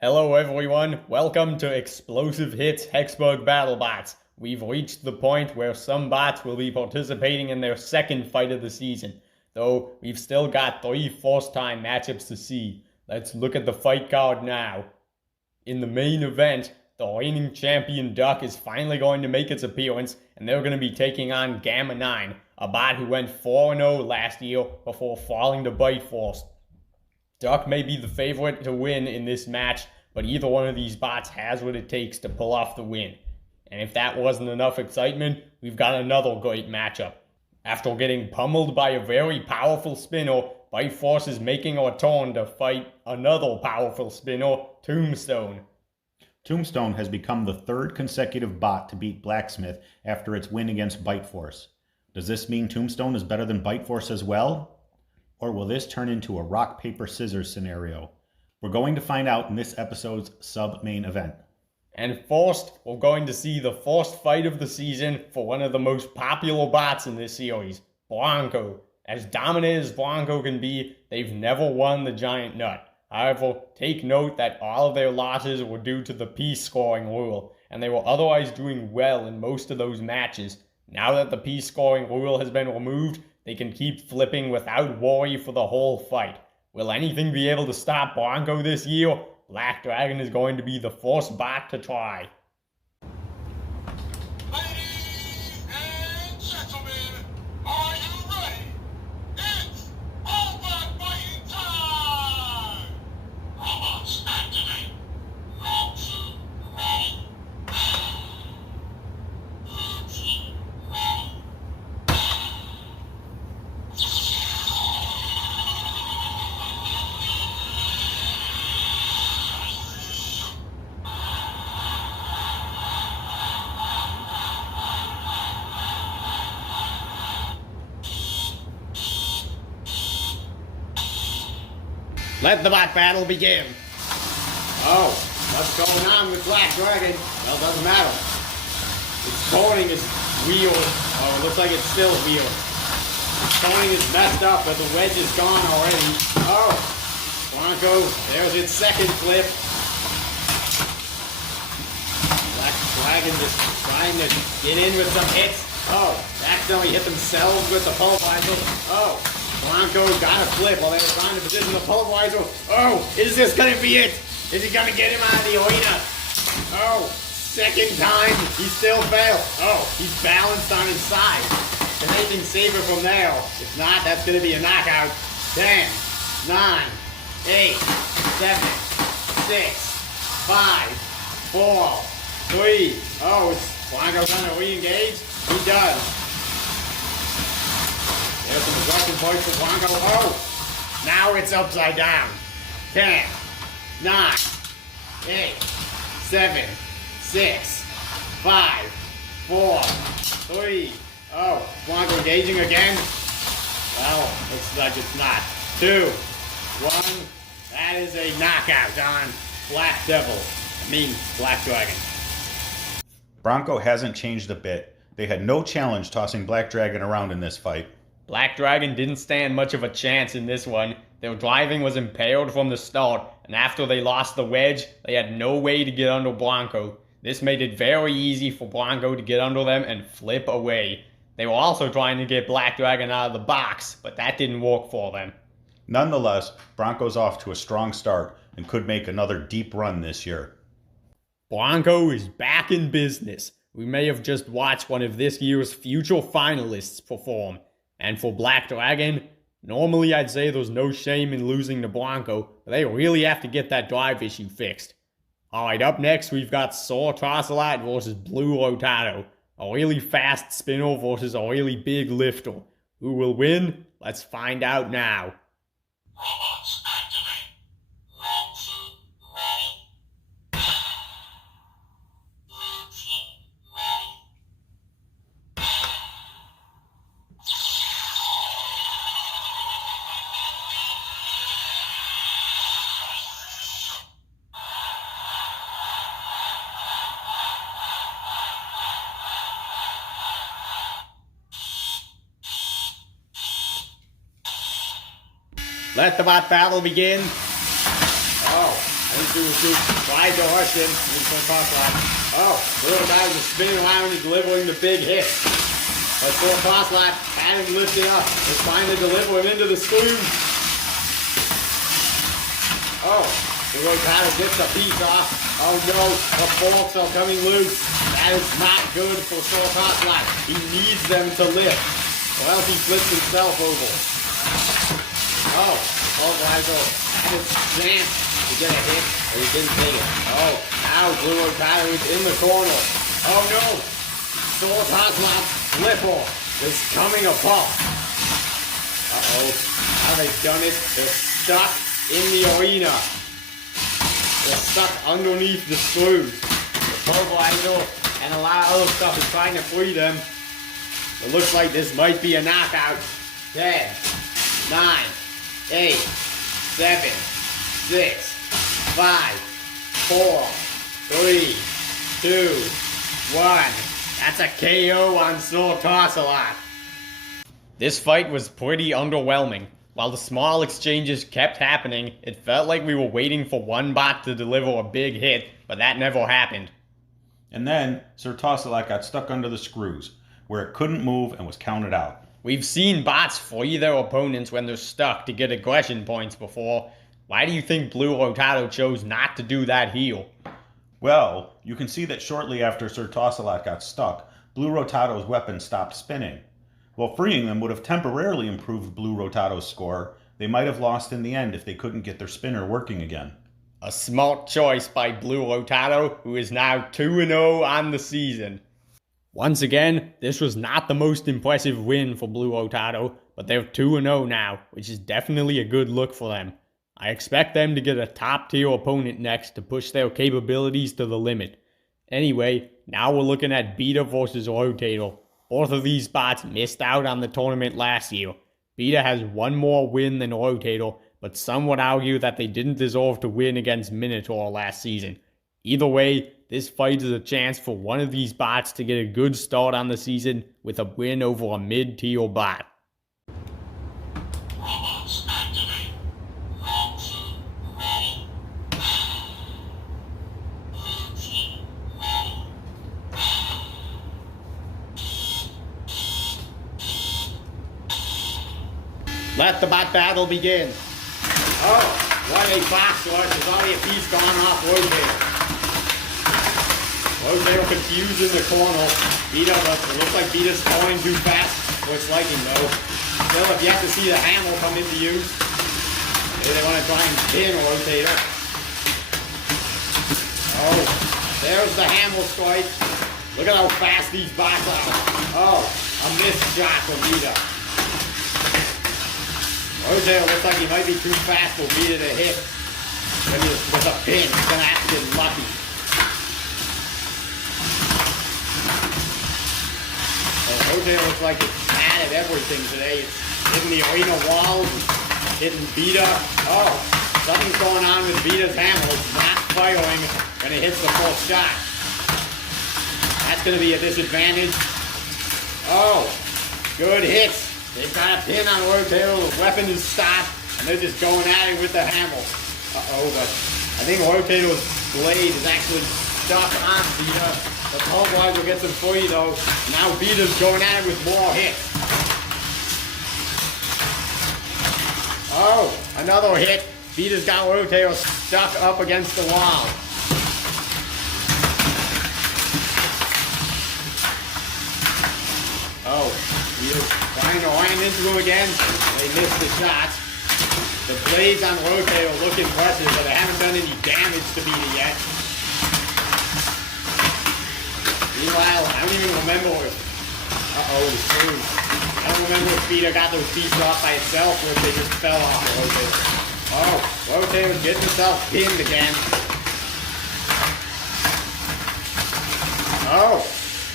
Hello everyone, welcome to Explosive Hits Hexbug Battlebots. We've reached the point where some bots will be participating in their second fight of the season, though we've still got 3 first-time matchups to see. Let's look at the fight card now. In the main event, the reigning champion Duck is finally going to make its appearance, and they're going to be taking on Gamma 9, a bot who went 4-0 last year before falling to Bite Force. Duck may be the favorite to win in this match, but either one of these bots has what it takes to pull off the win. And if that wasn't enough excitement, we've got another great matchup. After getting pummeled by a very powerful spinner, Bite Force is making a return to fight another powerful spinner, Tombstone. Tombstone has become the third consecutive bot to beat Blacksmith after its win against Bite Force. Does this mean Tombstone is better than Bite Force as well? Or will this turn into a rock, paper, scissors scenario? We're going to find out in this episode's sub-main event. And first, we're going to see the first fight of the season for one of the most popular bots in this series, Bronco. As dominant as Bronco can be, they've never won the Giant Nut. However, take note that all of their losses were due to the peace scoring rule, and they were otherwise doing well in most of those matches. Now that the peace scoring rule has been removed, they can keep flipping without worry for the whole fight. Will anything be able to stop Bronco this year? Black Dragon is going to be the first bot to try. Ladies and gentlemen, are you ready? It's robot fighting time! Robots activate. Round 2, ready. Round 2, ready. Let the bot battle begin. Oh, what's going on with Black Dragon? Well, it doesn't matter. Its turning is weird. Oh, it looks like it's still weird. Its turning is messed up, but the wedge is gone already. Oh, Bronco, there's its second flip. Black Dragon just trying to get in with some hits. Oh, accidentally hit themselves with the pulverizer. Oh. Bronco got a flip while they were trying to position the pulverizer. Oh, is this going to be it? Is he going to get him out of the arena? Oh, second time, he still failed. Oh, he's balanced on his side. Can anything save it from there? If not, that's going to be a knockout. 10, 9, 8, 7, 6, 5, 4, 3. Oh, is Bronco going to re-engage? He does. There's some broken points for Bronco. Oh! Now it's upside down. 10, 9, 8, 7, 6, 5, 4, 3. Oh, Bronco engaging again? Well, looks like it's not. 2, 1. That is a knockout on Black Dragon. Bronco hasn't changed a bit. They had no challenge tossing Black Dragon around in this fight. Black Dragon didn't stand much of a chance in this one. Their driving was impaired from the start, and after they lost the wedge, they had no way to get under Bronco. This made it very easy for Bronco to get under them and flip away. They were also trying to get Black Dragon out of the box, but that didn't work for them. Nonetheless, Bronco's off to a strong start and could make another deep run this year. Bronco is back in business. We may have just watched one of this year's future finalists perform. And for Black Dragon, normally I'd say there's no shame in losing to Bronco, but they really have to get that drive issue fixed. Alright, up next we've got Sour Ocelot versus Blue Rotato. A really fast spinner versus a really big lifter. Who will win? Let's find out now. Robots activate. Round 2, ready. Round 2, ready. Let the bot battle begin. Oh, I think Superscoop tried to rush him. He's going to toss line. Oh, little guy was spinning around and delivering the big hit. But for toss line, had him lifted up. Is trying to deliver him into the sleeve. Oh, the Rotato gets a piece off. Oh no, the forks are coming loose. That is not good for Toss-line. He needs them to lift, or else he flips himself over. Oh, Riser had his chance to get a hit, but he didn't take it. Oh, now Blue Rotato is in the corner. Oh no, Toss-line flipper is coming apart. Uh-oh, now they've done it. They're stuck in the arena. They're stuck underneath the screws. The pulverizer and a lot of other stuff is trying to free them. It looks like this might be a knockout. 10, 9, 8, 7, 6, 5, 4, 3, 2, 1. That's a KO on Toss-a-lot. This fight was pretty underwhelming. While the small exchanges kept happening, it felt like we were waiting for one bot to deliver a big hit, but that never happened. And then Sir Toss-a-lot got stuck under the screws, where it couldn't move and was counted out. We've seen bots free their opponents when they're stuck to get aggression points before. Why do you think Blue Rotato chose not to do that here? Well, you can see that shortly after Sir Toss-a-lot got stuck, Blue Rotato's weapon stopped spinning. While freeing them would have temporarily improved Blue Rotato's score, they might have lost in the end if they couldn't get their spinner working again. A smart choice by Blue Rotato, who is now 2-0 on the season. Once again, this was not the most impressive win for Blue Rotato, but they're 2-0 now, which is definitely a good look for them. I expect them to get a top-tier opponent next to push their capabilities to the limit. Anyway, now we're looking at Beta versus Rotator. Both of these spots missed out on the tournament last year. Beta has one more win than Rotator, but some would argue that they didn't deserve to win against Minotaur last season. Either way, this fight is a chance for one of these bots to get a good start on the season with a win over a mid-tier bot. Robots activate. Round 2 ready. Round 2 ready. Let the bot battle begin. Oh, what a box rush. There's already a piece gone off Rotator. Rotator confused in the corner. Beta, it looks like Beta's going too fast for its liking though. Still have yet to see the hammer come into use. Maybe they want to try and pin Rotator. Oh, there's the hammer strike. Look at how fast these bots are. Oh, a missed shot for Beta. Rotator looks like he might be too fast for Beta to hit. With a pin, he's going to have to get lucky. Rotator looks like it's mad at everything today. It's hitting the arena walls, hitting Beta. Oh, something's going on with Beta's hammer. It's not firing when it hits the first shot. That's going to be a disadvantage. Oh, good hits. They've got a pin on Rotator, the weapon is stopped, and they're just going at it with the hammer. Uh-oh, but I think Rotator's blade is actually stuck on Beta. The pulverizer gets him free though. Now Beta's going at it with more hits. Oh, another hit. Beta's got Rotator stuck up against the wall. Oh, Beta's trying to ram into him again. They missed the shots. The blades on Rotator look impressive, but they haven't done any damage to Beta yet. Meanwhile, I don't even remember if... I don't remember if Beta got those pieces off by itself or if they just fell off of Rotator. Oh, Rotator's getting himself pinned again. Oh,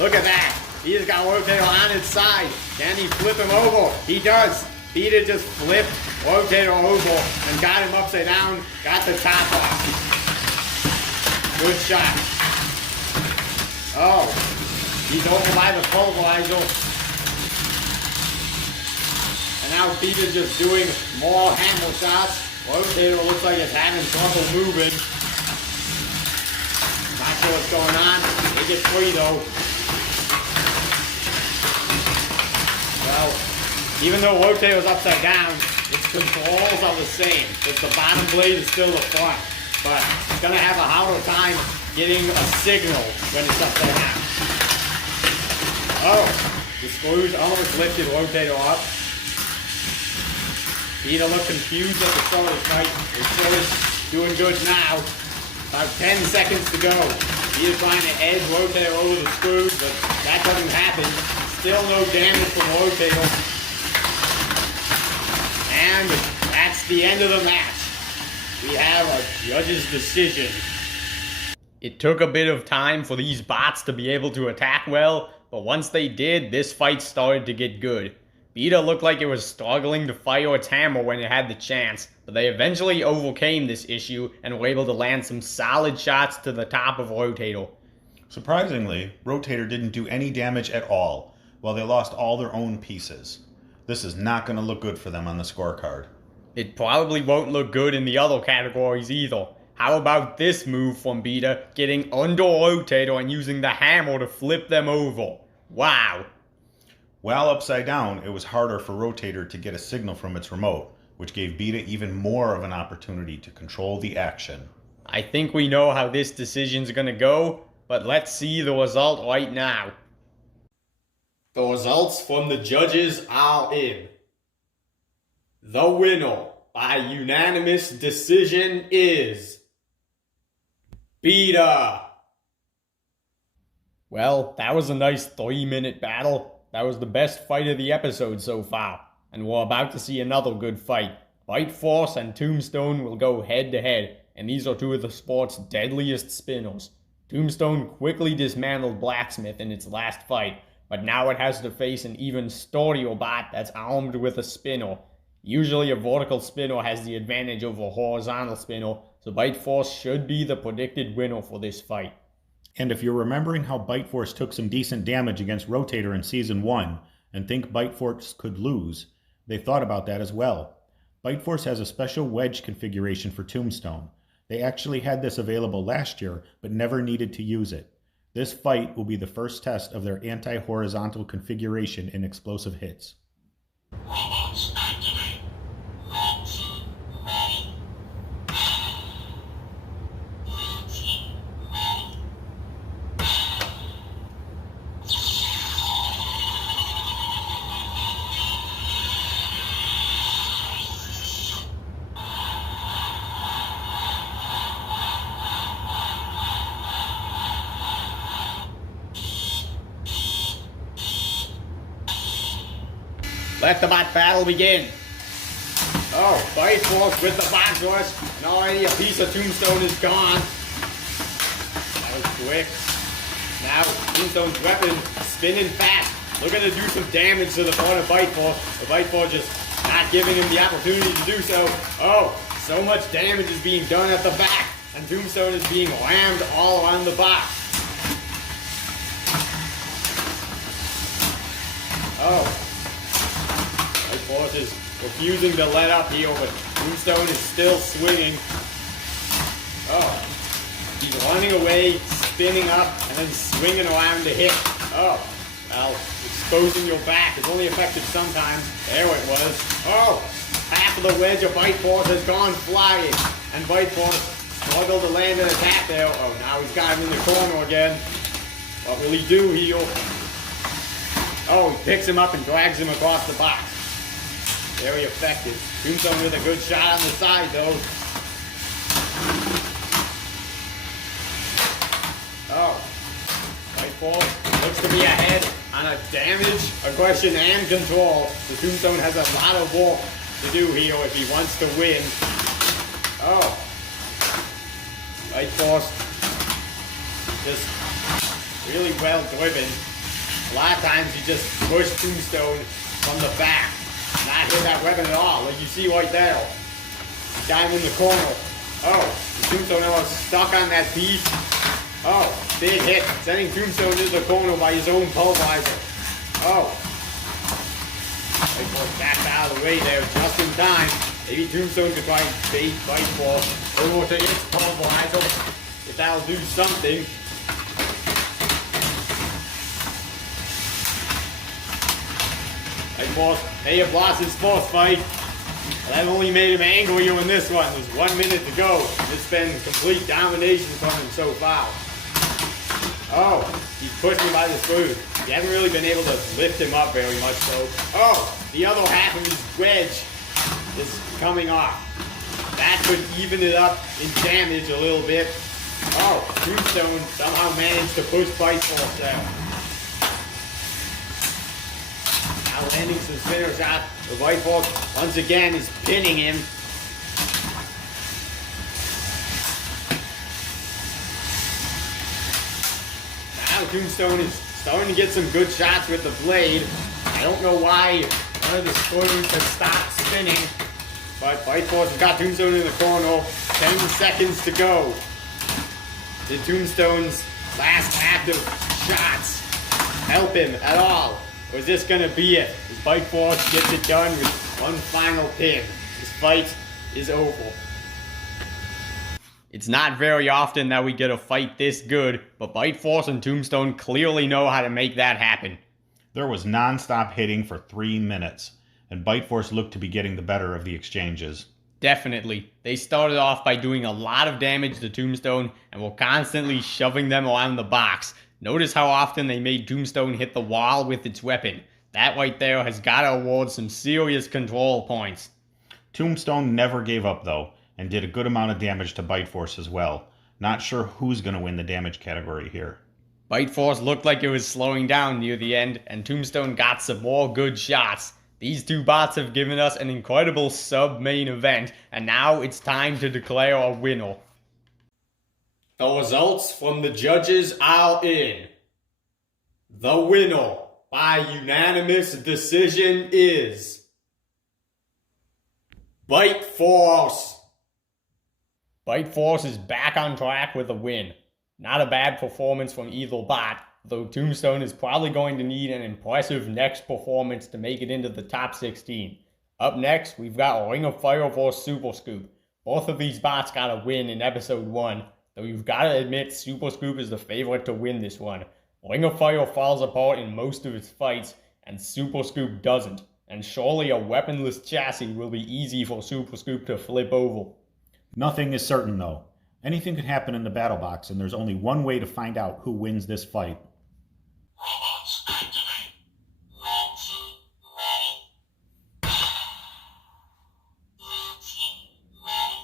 look at that. Beta's got Rotator on its side. Can he flip him over? He does. Beta just flipped Rotator over and got him upside down. Got the top off. Good shot. Oh, he's over by the pulverizer. And now Beta's just doing more hammer shots. Rotator looks like it's having trouble moving. sure what's going on. They get free though. Well, even though Rotato's upside down, its controls are the same. Because the bottom blade is still the front. But it's going to have a harder time getting a signal when it's upside down. Oh, the screws almost lifted Rotato up. Peter looked confused at the start of the fight. His still is doing good now. About 10 seconds to go. Peter trying to edge Rotato over the screws, but that doesn't happen. Still no damage from Rotato. And that's the end of the match. We have a judge's decision. It took a bit of time for these bots to be able to attack well, but once they did, this fight started to get good. Beta looked like it was struggling to fire its hammer when it had the chance, but they eventually overcame this issue and were able to land some solid shots to the top of Rotato. Surprisingly, Rotator didn't do any damage at all, while they lost all their own pieces. This is not going to look good for them on the scorecard. It probably won't look good in the other categories either. How about this move from Beta, getting under Rotator and using the hammer to flip them over? Wow! While upside down, it was harder for Rotator to get a signal from its remote, which gave Beta even more of an opportunity to control the action. I think we know how this decision's gonna go, but let's see the result right now. The results from the judges are in. The winner by unanimous decision is Beta. Well, that was a nice 3-minute battle. That was the best fight of the episode so far, and we're about to see another good fight. Bite Force and Tombstone will go head to head, and these are two of the sport's deadliest spinners. Tombstone quickly dismantled Blacksmith in its last fight, but now it has to face an even sturdier bot that's armed with a spinner. Usually a vertical spinner has the advantage over a horizontal spinner, so Bite Force should be the predicted winner for this fight. And if you're remembering how Bite Force took some decent damage against Rotator in Season 1 and think Bite Force could lose, they thought about that as well. Bite Force has a special wedge configuration for Tombstone. They actually had this available last year, but never needed to use it. This fight will be the first test of their anti-horizontal configuration in explosive hits. Robots activate. Robots ready. Robots ready. Let the bot battle begin. Oh, Bite Force with the bot rush, and already a piece of Tombstone is gone. That was quick. Now, Tombstone's weapon spinning fast. Looking to do some damage to the front of Bite Force. The Bite Force just not giving him the opportunity to do so. Oh, so much damage is being done at the back, and Tombstone is being rammed all around the box. Oh. Bite Force is refusing to let up here, but Tombstone is still swinging. Oh. He's running away, spinning up, and then swinging around to hit. Oh. Well, exposing your back is only effective sometimes. There it was. Oh. Half of the wedge of Bite Force has gone flying. And Bite Force struggled to land an attack there. Oh, now he's got him in the corner again. What will he do here? Oh, he picks him up and drags him across the box. Very effective. Tombstone with a good shot on the side, though. Oh. Bite Force looks to be ahead on a damage, aggression, and control. The Tombstone has a lot of work to do here if he wants to win. Oh. Bite Force just really well driven. A lot of times you just push Tombstone from the back. Not hit that weapon at all, like you see right there. Got him in the corner. Oh, the Tombstone almost stuck on that piece. Oh, big hit. Sending Tombstone into the corner by his own pulverizer. Oh. Bite Force backed out of the way there just in time. Maybe Tombstone could try and bait Bite Force over to its pulverizer. If that'll do something. Force may have lost his first fight. But that only made him angrier in this one. There's 1 minute to go. It's been complete domination from him so far. Oh, he's pushed him by the screws. He hasn't really been able to lift him up very much, so. Oh, the other half of his wedge is coming off. That could even it up in damage a little bit. Oh, Tombstone somehow managed to push Bite Force down. Now landing some spinner shots. The Bite Force once again is pinning him. Now Tombstone is starting to get some good shots with the blade. I don't know why one of the screws has stopped spinning. But Bite Force has got Tombstone in the corner. 10 seconds to go. Did Tombstone's last active shots help him at all? Or is this gonna be it? As Bite Force gets it done with one final pin. This fight is over. It's not very often that we get a fight this good, but Bite Force and Tombstone clearly know how to make that happen. There was non-stop hitting for 3 minutes, and Bite Force looked to be getting the better of the exchanges. Definitely. They started off by doing a lot of damage to Tombstone and were constantly shoving them around the box. Notice how often they made Tombstone hit the wall with its weapon. That right there has got to award some serious control points. Tombstone never gave up though, and did a good amount of damage to Bite Force as well. Not sure who's going to win the damage category here. Bite Force looked like it was slowing down near the end, and Tombstone got some more good shots. These two bots have given us an incredible sub-main event, and now it's time to declare a winner. The results from the judges are in. The winner by unanimous decision is Bite Force. Bite Force is back on track with a win. Not a bad performance from either bot, though Tombstone is probably going to need an impressive next performance to make it into the top 16. Up next, we've got Ring of Fire vs Superscoop. Both of these bots got a win in episode 1, though you've got to admit Superscoop is the favorite to win this one. Ring of Fire falls apart in most of its fights, and Superscoop doesn't, and surely a weaponless chassis will be easy for Superscoop to flip over. Nothing is certain though. Anything could happen in the battle box, and there's only one way to find out who wins this fight. Robots activate. Launching ready. Launching ready.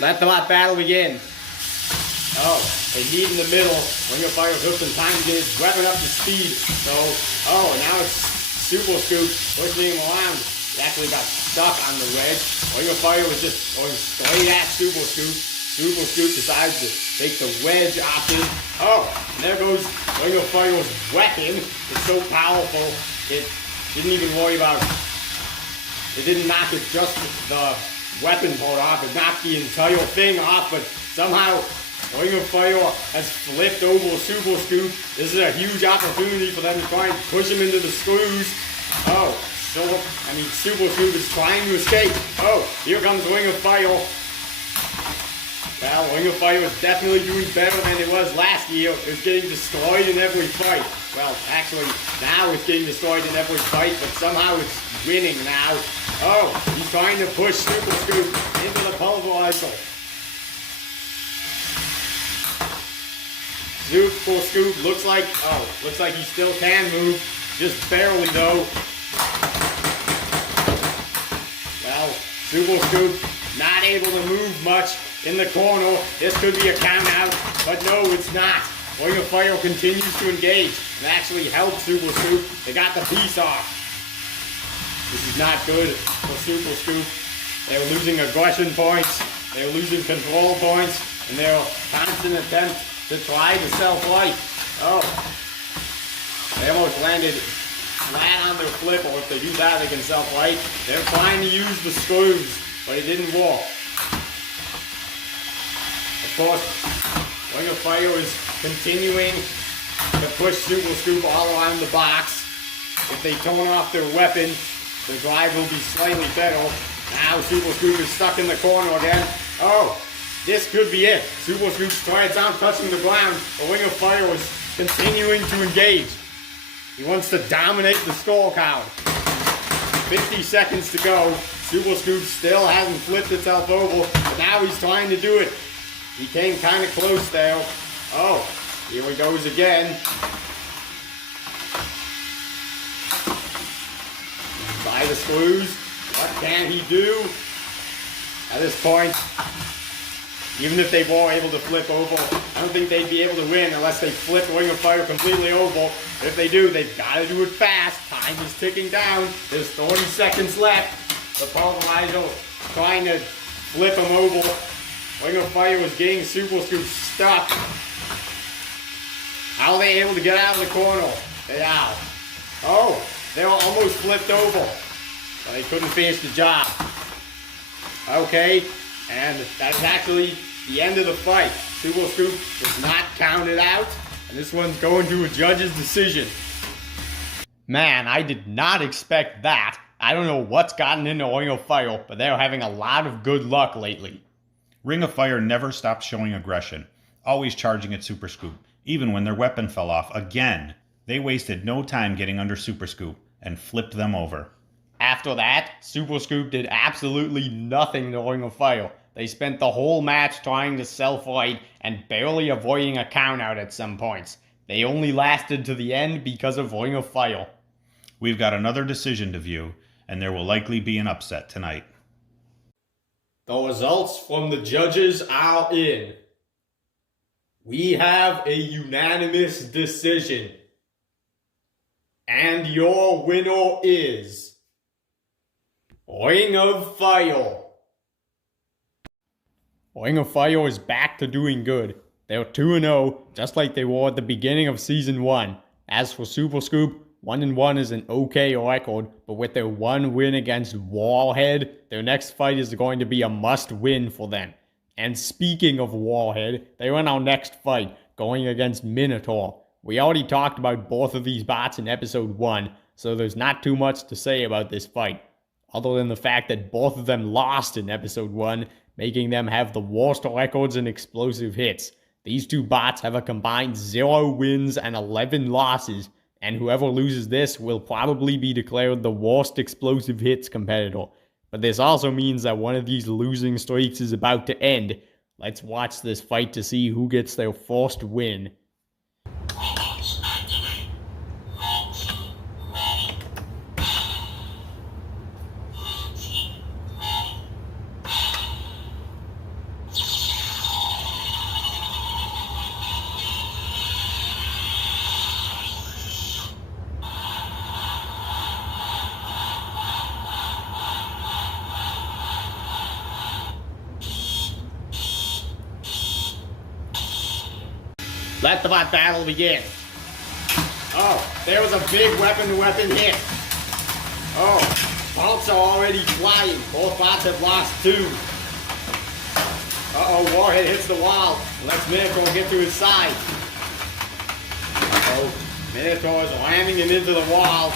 Let the bot battle begin. Oh, they meet in the middle. Ring of Fire took some time to get his weapon up to speed. So, now it's Superscoop pushing him around. He actually got stuck on the wedge. Ring of Fire was just going straight at Superscoop. Superscoop decides to take the wedge option. Oh, and there goes Ring of Fire's weapon. It's so powerful, it didn't even worry about it. It didn't knock it just the weapon part off. It knocked the entire thing off, but somehow Ring of Fire has flipped over Superscoop. This is a huge opportunity for them to try and push him into the screws. Oh, Superscoop is trying to escape. Oh, here comes Ring of Fire. Well, Ring of Fire is definitely doing better than it was last year. It's getting destroyed in every fight. Well, actually, now it's getting destroyed in every fight, but somehow it's winning now. Oh, he's trying to push Superscoop into the pulverizer. Superscoop looks like he still can move, just barely though. Well, Superscoop not able to move much in the corner. This could be a count out, but no, it's not. Ring of Fire continues to engage and actually helps Superscoop. They got the piece off. This is not good for Superscoop. They're losing aggression points, they're losing control points, and their constant attempt to try to self-light. Oh, they almost landed flat on their flip, or if they do that, they can self-light. They're trying to use the screws, but it didn't work. Of course, Ring of Fire is continuing to push Superscoop all around the box. If they tone off their weapon, the drive will be slightly better. Now Superscoop is stuck in the corner again. Oh, this could be it. Superscoop's treads aren't touching the ground. The Ring of Fire is continuing to engage. He wants to dominate the scorecard. 50 seconds to go. Superscoop still hasn't flipped itself over, but now he's trying to do it. He came kind of close there. Oh, here he goes again. By the screws. What can he do? At this point, even if they were able to flip over, I don't think they'd be able to win unless they flip Ring of Fire completely over. If they do, they've got to do it fast. Time is ticking down. There's 30 seconds left. The pulverizer trying to flip him over. Ring of Fire was getting Superscoop stuck. How are they able to get out of the corner? They are. Oh, they were almost flipped over. But they couldn't finish the job. Okay, and that's actually the end of the fight. Superscoop was not counted out, and this one's going to a judge's decision. Man, I did not expect that. I don't know what's gotten into Ring of Fire, but they're having a lot of good luck lately. Ring of Fire never stopped showing aggression, always charging at Superscoop, even when their weapon fell off again. They wasted no time getting under Superscoop and flipped them over. After that, Superscoop did absolutely nothing to Ring of Fire. They spent the whole match trying to self-fight and barely avoiding a countout at some points. They only lasted to the end because of Ring of Fire. We've got another decision to view, and there will likely be an upset tonight. The results from the judges are in. We have a unanimous decision. And your winner is Ring of Fire. Ring of Fire is back to doing good. They're 2-0, just like they were at the beginning of Season 1. As for Superscoop, 1-1 is an okay record, but with their one win against Warhead, their next fight is going to be a must-win for them. And speaking of Warhead, they are in our next fight, going against Minotaur. We already talked about both of these bots in episode 1, so there's not too much to say about this fight, other than the fact that both of them lost in episode 1, making them have the worst records in explosive hits. These two bots have a combined 0 wins and 11 losses, and whoever loses this will probably be declared the worst explosive hits competitor. But this also means that one of these losing streaks is about to end. Let's watch this fight to see who gets their first win. Robots activate. Launch. Ready. Let the bot battle begin. Oh, there was a big weapon-to-weapon hit. Oh, bolts are already flying. Both bots have lost 2. Uh-oh, Warhead hits the wall. Lets Minotaur get to his side. Uh-oh, Minotaur is ramming him into the wall.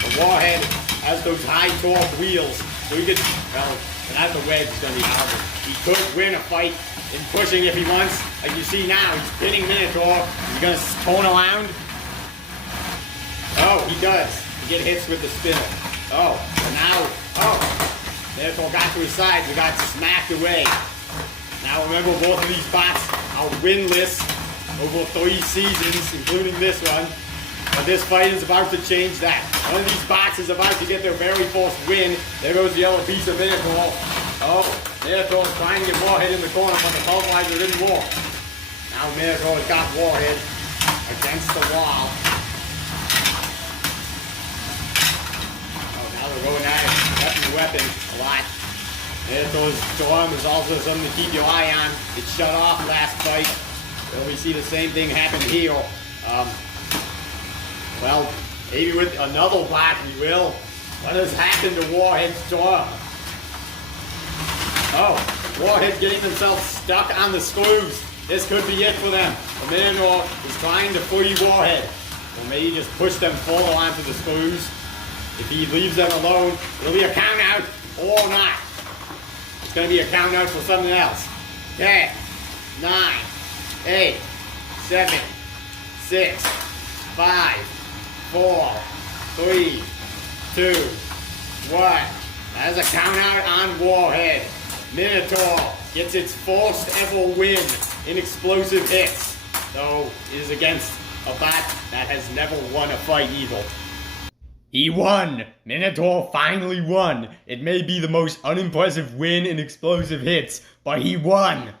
The Warhead has those high-torque wheels, so he could, well, without the wedge, it's going to be harder. He could win a fight in pushing if he wants. Like you see now, he's pinning Minotaur. He's going to turn around. Oh, he does. He gets hits with the spinner. Oh, and now, oh, Minotaur got to his side. He got smacked away. Now remember, both of these bots are winless over 3 seasons, including this one. But this fight is about to change that. One of these bots is about to get their very first win. There goes the other piece of Minotaur. Oh, Minotaur's trying to get Warhead in the corner, but the pulverizer didn't work. Now Minotaur has got Warhead against the wall. Oh, now they're going at it. Weapon a lot. Minotaur's storm is also something to keep your eye on. It shut off last fight. So we see the same thing happen here. Well, maybe with another bot we will. What has happened to Warhead's storm? Oh, Warhead getting themselves stuck on the screws. This could be it for them. The Minotaur is trying to free Warhead. Or maybe just push them further onto the screws. If he leaves them alone, it'll be a count out or not. It's going to be a count out for something else. 10, 9, 8, 7, 6, 5, 4, 3, 2, 1. That's a count out on Warhead. Minotaur gets its first ever win in explosive hits, though it is against a bot that has never won a fight either. He won! Minotaur finally won! It may be the most unimpressive win in explosive hits, but he won!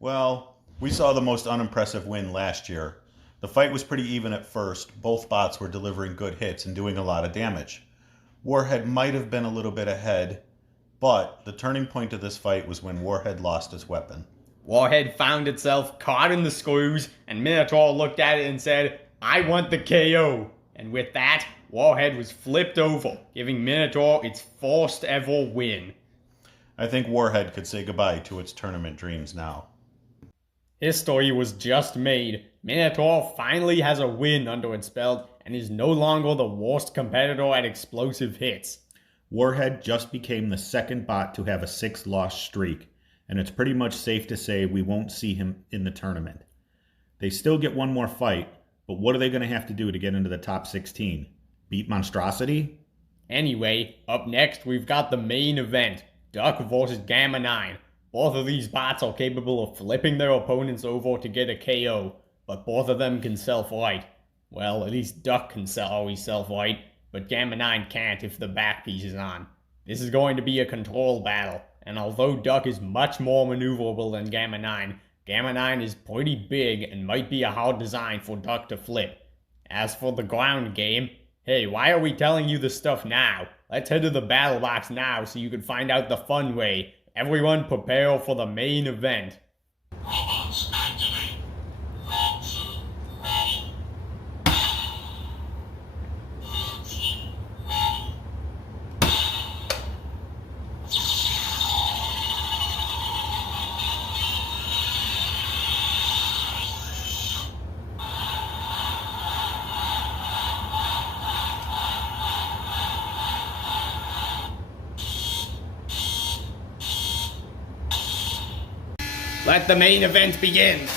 Well, we saw the most unimpressive win last year. The fight was pretty even at first. Both bots were delivering good hits and doing a lot of damage. Warhead might have been a little bit ahead, but the turning point of this fight was when Warhead lost his weapon. Warhead found itself caught in the screws, and Minotaur looked at it and said, "I want the KO." And with that, Warhead was flipped over, giving Minotaur its first ever win. I think Warhead could say goodbye to its tournament dreams now. History was just made. Minotaur finally has a win under its belt and is no longer the worst competitor at explosive hits. Warhead just became the second bot to have a 6-loss streak, and it's pretty much safe to say we won't see him in the tournament. They still get one more fight, but what are they going to have to do to get into the top 16? Beat Monstrosity? Anyway, up next we've got the main event, Duck versus Gamma 9. Both of these bots are capable of flipping their opponents over to get a KO, but both of them can self-fight. Well, at least Duck can always self-fight, but Gamma 9 can't if the back piece is on. This is going to be a control battle, and although Duck is much more maneuverable than Gamma 9, Gamma 9 is pretty big and might be a hard design for Duck to flip. As for the ground game, hey, why are we telling you this stuff now? Let's head to the battle box now so you can find out the fun way. Everyone prepare for the main event. Robots activate. Launch ready. Launch ready. Let the main event begin.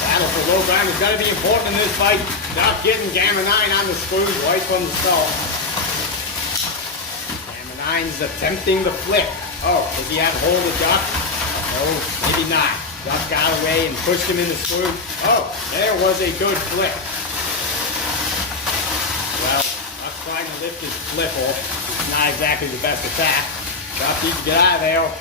Battle for low ground is going to be important in this fight. Duck getting Gamma 9 on the screws right from the start. Gamma 9's attempting the flip. Oh, does he have hold of Duck? No, maybe not. Duck got away and pushed him in the screw. Oh, there was a good flip. Well, Duck's trying to lift his flipper. It's not exactly the best attack. Duck needs to get out of there.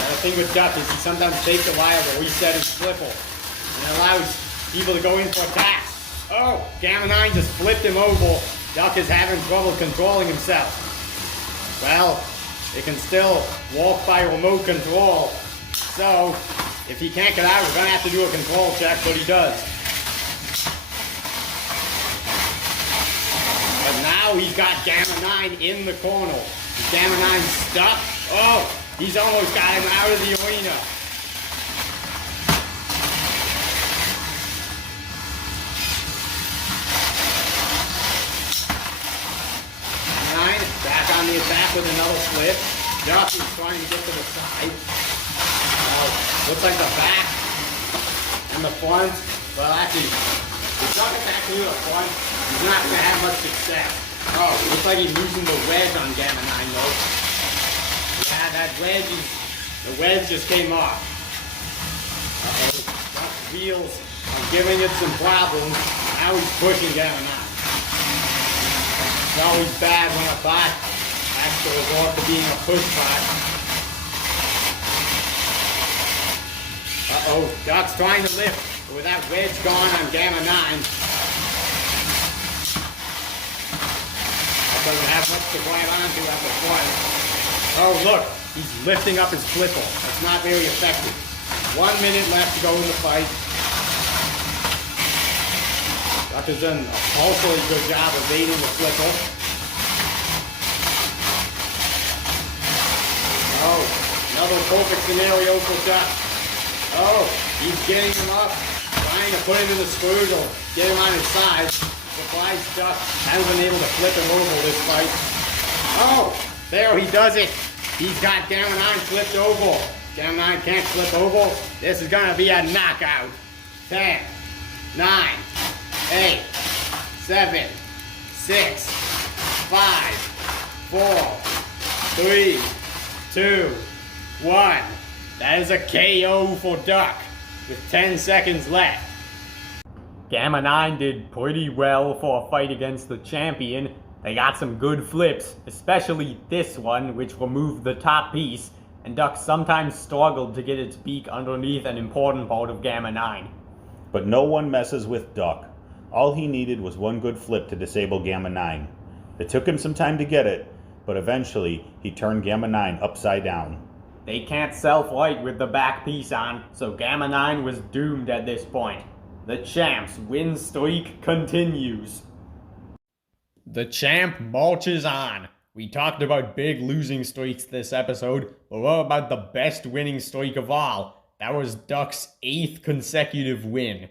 The thing with Duck is he sometimes takes a while to reset his flipper, and it allows people to go in for attacks. Oh, Gamma 9 just flipped him over. Duck is having trouble controlling himself. Well, it can still walk by remote control, so if he can't get out, we're going to have to do a control check, but he does. But now he's got Gamma 9 in the corner. Is Gamma 9 stuck? Oh! He's almost got him out of the arena. 9 back on the attack with another flip. Duck is trying to get to the side. Looks like the back and the front. Well, actually, if Duck attacks through the front, he's not going to have much success. Oh, looks like he's losing the wedge on Gamma 9 though. Yeah, that wedge, the wedge just came off. Uh-oh, Duck's wheels are giving it some problems. Now he's pushing Gamma 9. It's always bad when a bot has to resort to being a push bot. Uh-oh, Duck's trying to lift, but with that wedge gone on Gamma 9, that doesn't have much to grab onto at the front. Oh, look, he's lifting up his flipper. That's not very effective. 1 minute left to go in the fight. Duck has done a awfully good job evading the flipper. perfect scenario for Duck. Oh, he's getting him up, trying to put him in the strudel, get him on his side. Surprise Duck hasn't been able to flip him over this fight. Oh, there he does it. He's got Gamma 9 flipped over. Gamma 9 can't flip over. This is gonna be a knockout. 10, 9, 8, 7, 6, 5, 4, 3, 2, 1. That is a KO for Duck with 10 seconds left. Gamma 9 did pretty well for a fight against the champion. They got some good flips, especially this one, which removed the top piece, and Duck sometimes struggled to get its beak underneath an important part of Gamma 9. But no one messes with Duck. All he needed was one good flip to disable Gamma 9. It took him some time to get it, but eventually he turned Gamma 9 upside down. They can't self-right with the back piece on, so Gamma 9 was doomed at this point. The champ's win streak continues. The champ marches on. We talked about big losing streaks this episode, but what about the best winning streak of all? That was Duck's 8th consecutive win.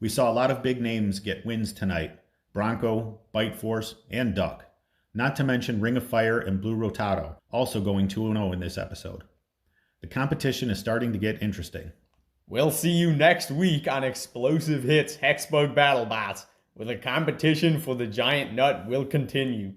We saw a lot of big names get wins tonight. Bronco, Bite Force, and Duck. Not to mention Ring of Fire and Blue Rotato, also going 2-0 in this episode. The competition is starting to get interesting. We'll see you next week on Explosive Hits Hexbug Battlebots, where the competition for the giant nut will continue.